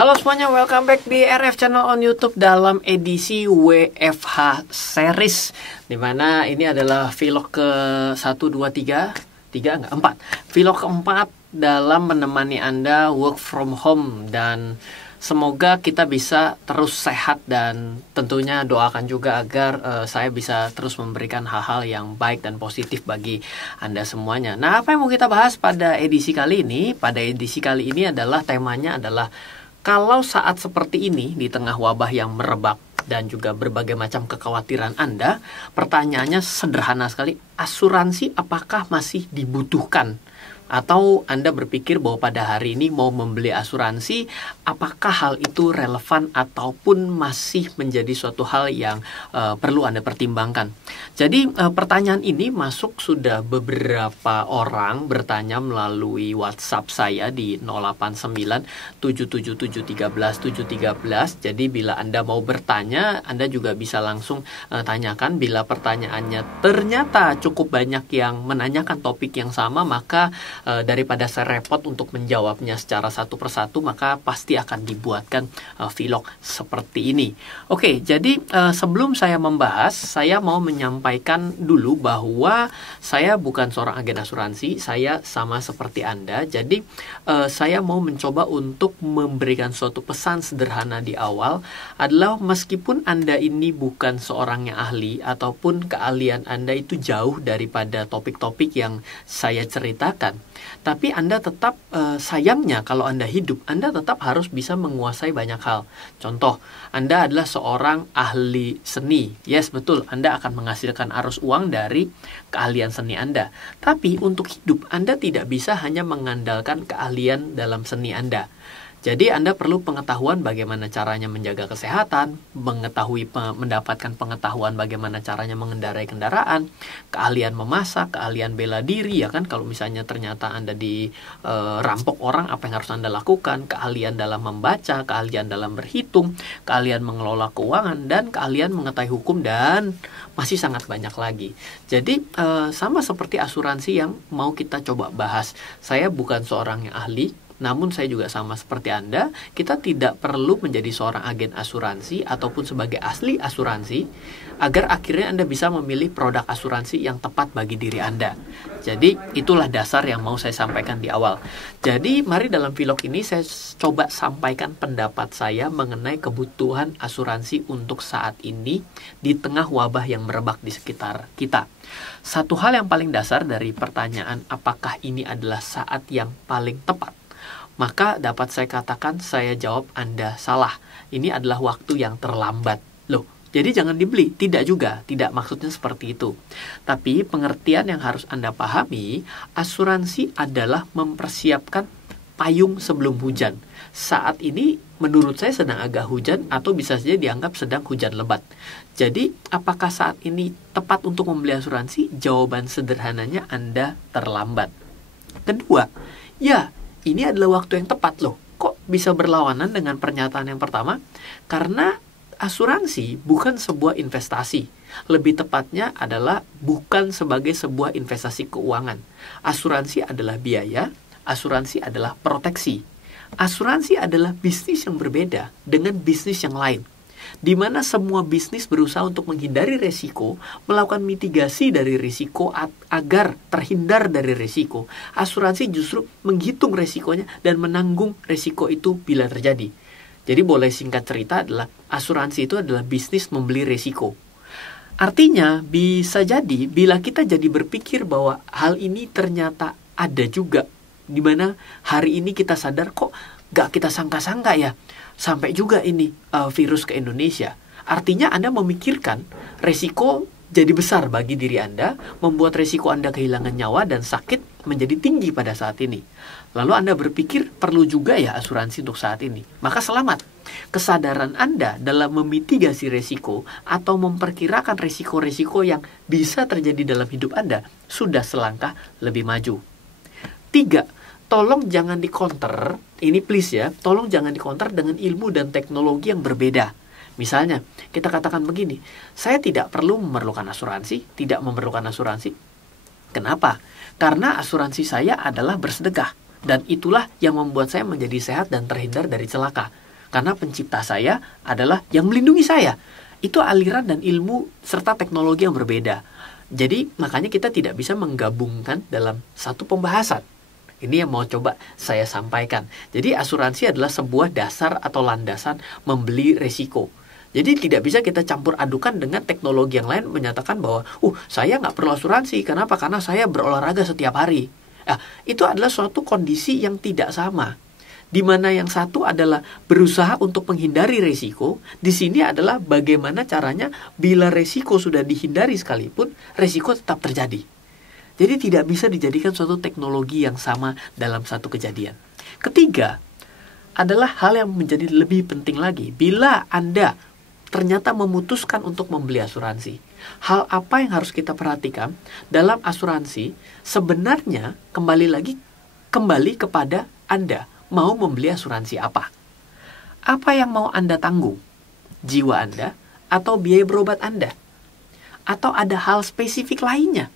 Halo semuanya, welcome back di RF Channel on YouTube dalam edisi WFH Series, dimana ini adalah vlog ke 1, 2, 3 enggak, 4 vlog keempat dalam menemani Anda work from home. Dan semoga kita bisa terus sehat dan tentunya doakan juga agar saya bisa terus memberikan hal-hal yang baik dan positif bagi Anda semuanya. Nah, apa yang mau kita bahas pada edisi kali ini? Pada edisi kali ini adalah temanya adalah kalau saat seperti ini di tengah wabah yang merebak dan juga berbagai macam kekhawatiran Anda, pertanyaannya sederhana sekali, asuransi apakah masih dibutuhkan? Atau Anda berpikir bahwa pada hari ini mau membeli asuransi, apakah hal itu relevan ataupun masih menjadi suatu hal yang perlu Anda pertimbangkan? Jadi pertanyaan ini masuk sudah beberapa orang bertanya melalui WhatsApp saya di 089-777-13-713. Jadi bila Anda mau bertanya, Anda juga bisa langsung tanyakan. Bila pertanyaannya ternyata cukup banyak yang menanyakan topik yang sama, maka daripada saya repot untuk menjawabnya secara satu persatu, maka pasti akan dibuatkan vlog seperti ini. Oke, jadi sebelum saya membahas, saya mau menyampaikan dulu bahwa saya bukan seorang agen asuransi. Saya sama seperti Anda. Jadi saya mau mencoba untuk memberikan suatu pesan sederhana di awal, adalah meskipun Anda ini bukan seorang yang ahli ataupun keahlian Anda itu jauh daripada topik-topik yang saya ceritakan, tapi Anda tetap sayangnya kalau Anda hidup, Anda tetap harus bisa menguasai banyak hal. Contoh, Anda adalah seorang ahli seni. Yes, betul, Anda akan menghasilkan arus uang dari keahlian seni Anda. Tapi untuk hidup, Anda tidak bisa hanya mengandalkan keahlian dalam seni Anda. Jadi Anda perlu pengetahuan bagaimana caranya menjaga kesehatan, mendapatkan pengetahuan bagaimana caranya mengendarai kendaraan, keahlian memasak, keahlian bela diri, ya kan? Kalau misalnya ternyata Anda dirampok orang, apa yang harus Anda lakukan? Keahlian dalam membaca, keahlian dalam berhitung, keahlian mengelola keuangan, dan keahlian mengetahui hukum, dan masih sangat banyak lagi. Jadi sama seperti asuransi yang mau kita coba bahas. Saya bukan seorang yang ahli, namun saya juga sama seperti Anda, kita tidak perlu menjadi seorang agen asuransi ataupun sebagai ahli asuransi agar akhirnya Anda bisa memilih produk asuransi yang tepat bagi diri Anda. Jadi itulah dasar yang mau saya sampaikan di awal. Jadi mari dalam vlog ini saya coba sampaikan pendapat saya mengenai kebutuhan asuransi untuk saat ini di tengah wabah yang merebak di sekitar kita. Satu hal yang paling dasar dari pertanyaan apakah ini adalah saat yang paling tepat, maka dapat saya katakan, saya jawab Anda salah. Ini adalah waktu yang terlambat. Loh, jadi jangan dibeli. Tidak juga, tidak maksudnya seperti itu. Tapi pengertian yang harus Anda pahami, asuransi adalah mempersiapkan payung sebelum hujan. Saat ini menurut saya sedang agak hujan atau bisa saja dianggap sedang hujan lebat. Jadi apakah saat ini tepat untuk membeli asuransi? Jawaban sederhananya Anda terlambat. Kedua, ya, ini adalah waktu yang tepat loh. Kok bisa berlawanan dengan pernyataan yang pertama? Karena asuransi bukan sebuah investasi. Lebih tepatnya adalah bukan sebagai sebuah investasi keuangan. Asuransi adalah biaya, asuransi adalah proteksi. Asuransi adalah bisnis yang berbeda dengan bisnis yang lain, di mana semua bisnis berusaha untuk menghindari resiko, melakukan mitigasi dari risiko agar terhindar dari risiko. Asuransi justru menghitung resikonya dan menanggung resiko itu bila terjadi. Jadi boleh singkat cerita adalah asuransi itu adalah bisnis membeli resiko. Artinya bisa jadi bila kita jadi berpikir bahwa hal ini ternyata ada juga, di mana hari ini kita sadar kok gak kita sangka-sangka ya, sampai juga ini virus ke Indonesia. Artinya Anda memikirkan resiko jadi besar bagi diri Anda, membuat resiko Anda kehilangan nyawa dan sakit menjadi tinggi pada saat ini. Lalu Anda berpikir perlu juga ya asuransi untuk saat ini. Maka selamat. Kesadaran Anda dalam memitigasi resiko atau memperkirakan resiko-resiko yang bisa terjadi dalam hidup Anda sudah selangkah lebih maju. 3. Tolong jangan di-counter, ini please ya, tolong jangan di-counter dengan ilmu dan teknologi yang berbeda. Misalnya, kita katakan begini, saya tidak perlu memerlukan asuransi, tidak memerlukan asuransi. Kenapa? Karena asuransi saya adalah bersedekah, dan itulah yang membuat saya menjadi sehat dan terhindar dari celaka. Karena pencipta saya adalah yang melindungi saya. Itu aliran dan ilmu serta teknologi yang berbeda. Jadi makanya kita tidak bisa menggabungkan dalam satu pembahasan. Ini yang mau coba saya sampaikan. Jadi asuransi adalah sebuah dasar atau landasan membeli resiko. Jadi tidak bisa kita campur adukan dengan teknologi yang lain menyatakan bahwa saya nggak perlu asuransi. Kenapa? Karena saya berolahraga setiap hari. Itu adalah suatu kondisi yang tidak sama. Di mana yang satu adalah berusaha untuk menghindari resiko, di sini adalah bagaimana caranya bila resiko sudah dihindari sekalipun, resiko tetap terjadi. Jadi tidak bisa dijadikan suatu teknologi yang sama dalam satu kejadian. Ketiga, adalah hal yang menjadi lebih penting lagi. Bila Anda ternyata memutuskan untuk membeli asuransi, hal apa yang harus kita perhatikan dalam asuransi? Sebenarnya kembali kepada Anda. Mau membeli asuransi apa? Apa yang mau Anda tanggung? Jiwa Anda atau biaya berobat Anda? Atau ada hal spesifik lainnya?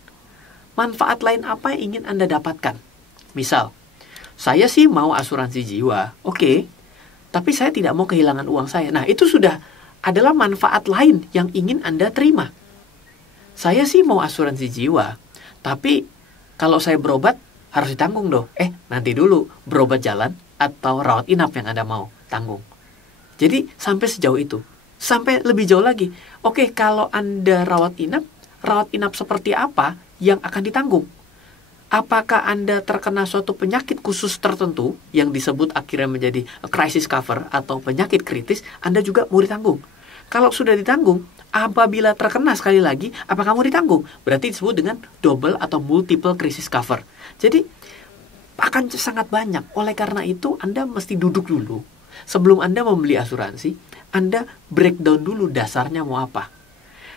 Manfaat lain apa yang ingin Anda dapatkan? Misal, saya sih mau asuransi jiwa, oke, tapi saya tidak mau kehilangan uang saya. Nah, itu sudah adalah manfaat lain yang ingin Anda terima. Saya sih mau asuransi jiwa, tapi kalau saya berobat harus ditanggung dong. Nanti dulu, berobat jalan atau rawat inap yang Anda mau tanggung. Jadi sampai sejauh itu. Sampai lebih jauh lagi. Oke, kalau Anda rawat inap seperti apa yang akan ditanggung? Apakah Anda terkena suatu penyakit khusus tertentu yang disebut akhirnya menjadi crisis cover atau penyakit kritis, Anda juga mau ditanggung. Kalau sudah ditanggung, apabila terkena sekali lagi, apakah mau ditanggung? Berarti disebut dengan double atau multiple crisis cover. Jadi akan sangat banyak. Oleh karena itu, Anda mesti duduk dulu. Sebelum Anda membeli asuransi, Anda breakdown dulu dasarnya mau apa.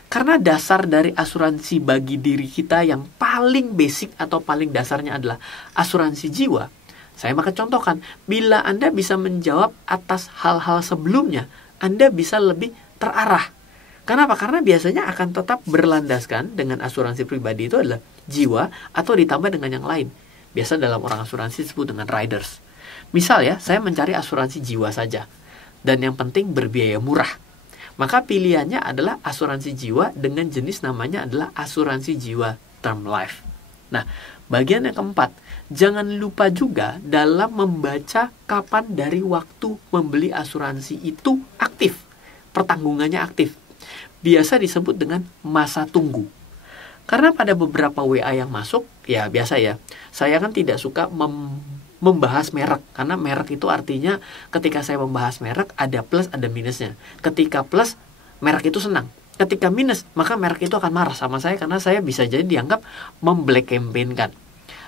Karena dasar dari asuransi bagi diri kita yang paling basic atau paling dasarnya adalah asuransi jiwa. Saya akan contohkan, bila Anda bisa menjawab atas hal-hal sebelumnya, Anda bisa lebih terarah. Kenapa? Karena biasanya akan tetap berlandaskan dengan asuransi pribadi itu adalah jiwa atau ditambah dengan yang lain. Biasa dalam orang asuransi disebut dengan riders. Misal ya, saya mencari asuransi jiwa saja. Dan yang penting berbiaya murah. Maka pilihannya adalah asuransi jiwa dengan jenis namanya adalah asuransi jiwa term life. Nah, bagian yang keempat, jangan lupa juga dalam membaca kapan dari waktu membeli asuransi itu aktif. Pertanggungannya aktif. Biasa disebut dengan masa tunggu. Karena pada beberapa WA yang masuk, ya biasa ya, saya kan tidak suka membahas merek. Karena merek itu artinya ketika saya membahas merek, ada plus, ada minusnya. Ketika plus, merek itu senang. Ketika minus, maka merek itu akan marah sama saya karena saya bisa jadi dianggap memblack campaign-kan.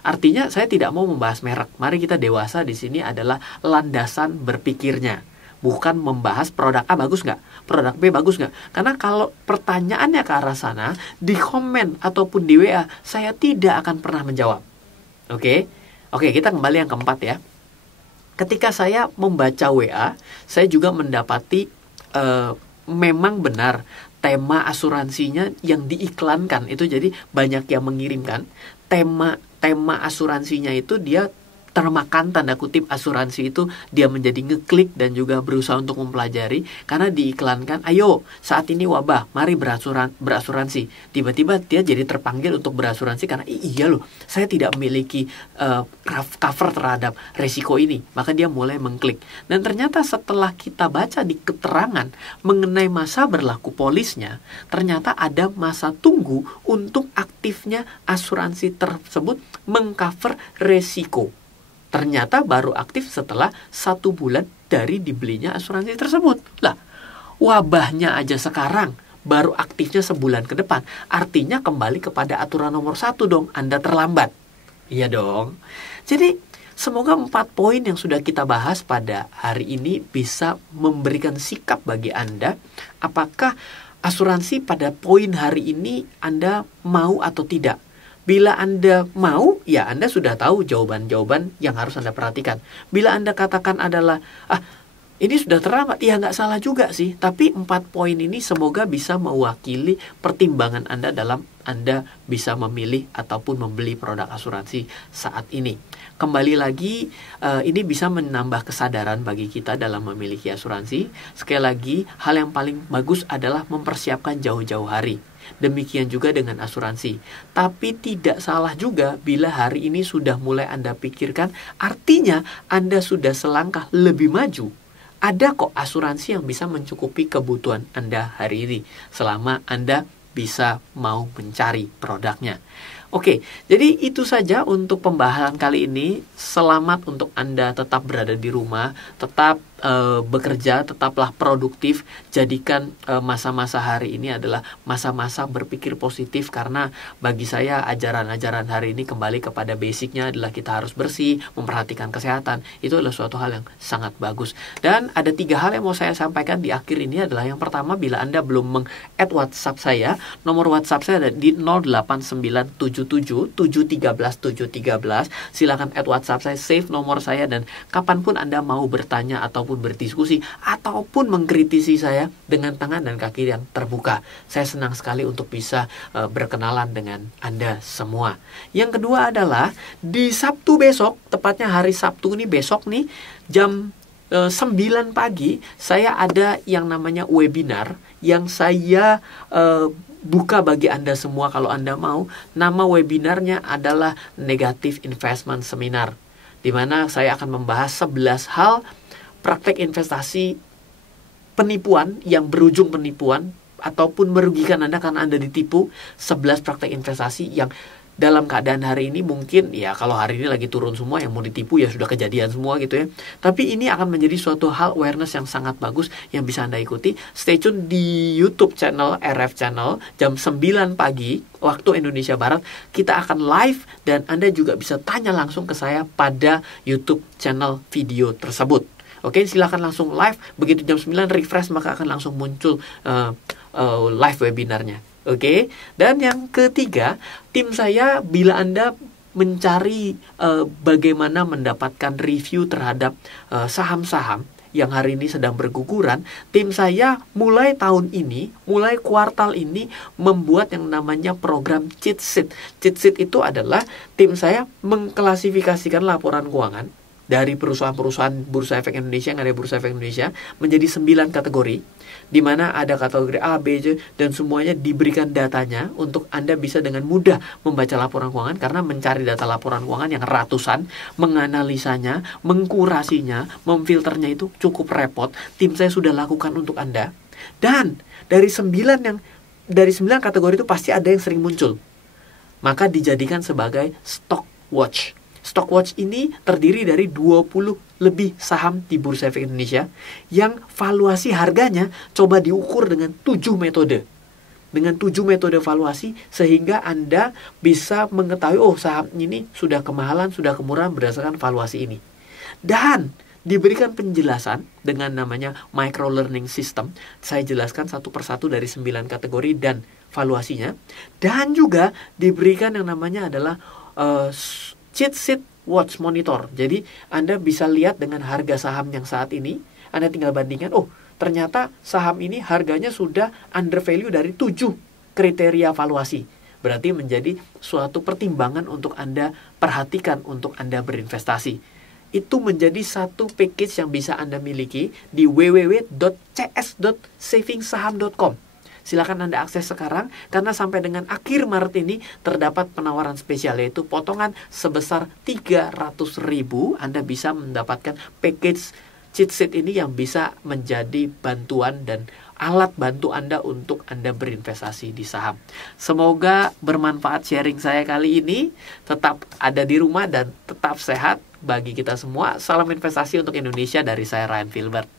Artinya saya tidak mau membahas merek. Mari kita dewasa di sini adalah landasan berpikirnya. Bukan membahas produk A bagus nggak, produk B bagus nggak. Karena kalau pertanyaannya ke arah sana, di komen ataupun di WA, saya tidak akan pernah menjawab. Oke, kita kembali yang keempat ya. Ketika saya membaca WA, saya juga mendapati memang benar tema asuransinya yang diiklankan itu, jadi banyak yang mengirimkan tema asuransinya itu dia termakan tanda kutip asuransi itu, dia menjadi ngeklik dan juga berusaha untuk mempelajari karena diiklankan, ayo saat ini wabah, mari berasuransi. Tiba-tiba dia jadi terpanggil untuk berasuransi karena iya loh, saya tidak memiliki cover terhadap resiko ini. Maka dia mulai mengklik. Dan ternyata setelah kita baca di keterangan mengenai masa berlaku polisnya, ternyata ada masa tunggu untuk aktifnya asuransi tersebut mengcover resiko. Ternyata baru aktif setelah 1 bulan dari dibelinya asuransi tersebut. Lah, wabahnya aja sekarang, baru aktifnya sebulan ke depan. Artinya kembali kepada aturan nomor 1 dong, Anda terlambat. Iya dong. Jadi, semoga 4 poin yang sudah kita bahas pada hari ini bisa memberikan sikap bagi Anda. Apakah asuransi pada poin hari ini Anda mau atau tidak? Bila Anda mau, ya Anda sudah tahu jawaban-jawaban yang harus Anda perhatikan. Bila Anda katakan adalah, Ini sudah terlambat. Ya nggak salah juga sih. Tapi 4 poin ini semoga bisa mewakili pertimbangan Anda dalam Anda bisa memilih ataupun membeli produk asuransi saat ini. Kembali lagi, ini bisa menambah kesadaran bagi kita dalam memiliki asuransi. Sekali lagi, hal yang paling bagus adalah mempersiapkan jauh-jauh hari. Demikian juga dengan asuransi. Tapi tidak salah juga bila hari ini sudah mulai Anda pikirkan, artinya Anda sudah selangkah lebih maju. Ada kok asuransi yang bisa mencukupi kebutuhan Anda hari ini selama Anda bisa mau mencari produknya. Oke, jadi itu saja untuk pembahasan kali ini. Selamat untuk Anda tetap berada di rumah, tetap bekerja, tetaplah produktif. Jadikan masa-masa hari ini adalah masa-masa berpikir positif, karena bagi saya ajaran-ajaran hari ini kembali kepada basicnya adalah kita harus bersih, memperhatikan kesehatan. Itu adalah suatu hal yang sangat bagus. Dan ada 3 hal yang mau saya sampaikan di akhir ini adalah yang pertama, bila Anda belum meng-add WhatsApp saya, nomor WhatsApp saya ada di 08977713 silakan add WhatsApp saya, save nomor saya, dan kapanpun Anda mau bertanya ataupun berdiskusi ataupun mengkritisi saya dengan tangan dan kaki yang terbuka, saya senang sekali untuk bisa berkenalan dengan Anda semua. Yang kedua adalah di Sabtu besok, tepatnya hari Sabtu nih, besok nih jam 9 pagi saya ada yang namanya webinar yang saya buka bagi Anda semua kalau Anda mau. Nama webinarnya adalah Negative Investment Seminar, di mana saya akan membahas 11 hal praktek investasi penipuan yang berujung penipuan ataupun merugikan Anda karena Anda ditipu. 11 praktek investasi yang dalam keadaan hari ini mungkin, ya kalau hari ini lagi turun semua, yang mau ditipu ya sudah kejadian semua gitu ya. Tapi ini akan menjadi suatu hal awareness yang sangat bagus yang bisa Anda ikuti. Stay tune di YouTube channel, RF Channel, jam 9 pagi waktu Indonesia Barat. Kita akan live dan Anda juga bisa tanya langsung ke saya pada YouTube channel video tersebut. Oke, silakan langsung live. Begitu jam 9 refresh, maka akan langsung muncul live webinarnya. Oke, dan yang ketiga, tim saya, bila Anda mencari bagaimana mendapatkan review terhadap saham-saham yang hari ini sedang berguguran, tim saya mulai tahun ini, mulai kuartal ini membuat yang namanya program cheat sheet. Cheat sheet itu adalah tim saya mengklasifikasikan laporan keuangan dari perusahaan-perusahaan Bursa Efek Indonesia yang ada di Bursa Efek Indonesia menjadi 9 kategori, di mana ada kategori A, B, C, dan semuanya diberikan datanya untuk Anda bisa dengan mudah membaca laporan keuangan, karena mencari data laporan keuangan yang ratusan, menganalisanya, mengkurasinya, memfilternya itu cukup repot. Tim saya sudah lakukan untuk Anda. Dan dari 9 kategori itu pasti ada yang sering muncul. Maka dijadikan sebagai stock watch. Stock watch ini terdiri dari 20 lebih saham di Bursa Efek Indonesia yang valuasi harganya coba diukur dengan 7 metode. Dengan 7 metode valuasi, sehingga Anda bisa mengetahui, oh saham ini sudah kemahalan, sudah kemurahan berdasarkan valuasi ini. Dan diberikan penjelasan dengan namanya micro learning system. Saya jelaskan satu persatu dari 9 kategori dan valuasinya. Dan juga diberikan yang namanya adalah cheat sheet watch monitor. Jadi Anda bisa lihat dengan harga saham yang saat ini, Anda tinggal bandingkan, oh ternyata saham ini harganya sudah under value dari 7 kriteria valuasi. Berarti menjadi suatu pertimbangan untuk Anda perhatikan untuk Anda berinvestasi. Itu menjadi satu package yang bisa Anda miliki di www.cs.savingsaham.com. Silakan Anda akses sekarang, karena sampai dengan akhir Maret ini terdapat penawaran spesial, yaitu potongan sebesar 300.000. Anda bisa mendapatkan package cheat sheet ini yang bisa menjadi bantuan dan alat bantu Anda untuk Anda berinvestasi di saham. Semoga bermanfaat sharing saya kali ini. Tetap ada di rumah dan tetap sehat bagi kita semua. Salam investasi untuk Indonesia dari saya, Ryan Filbert.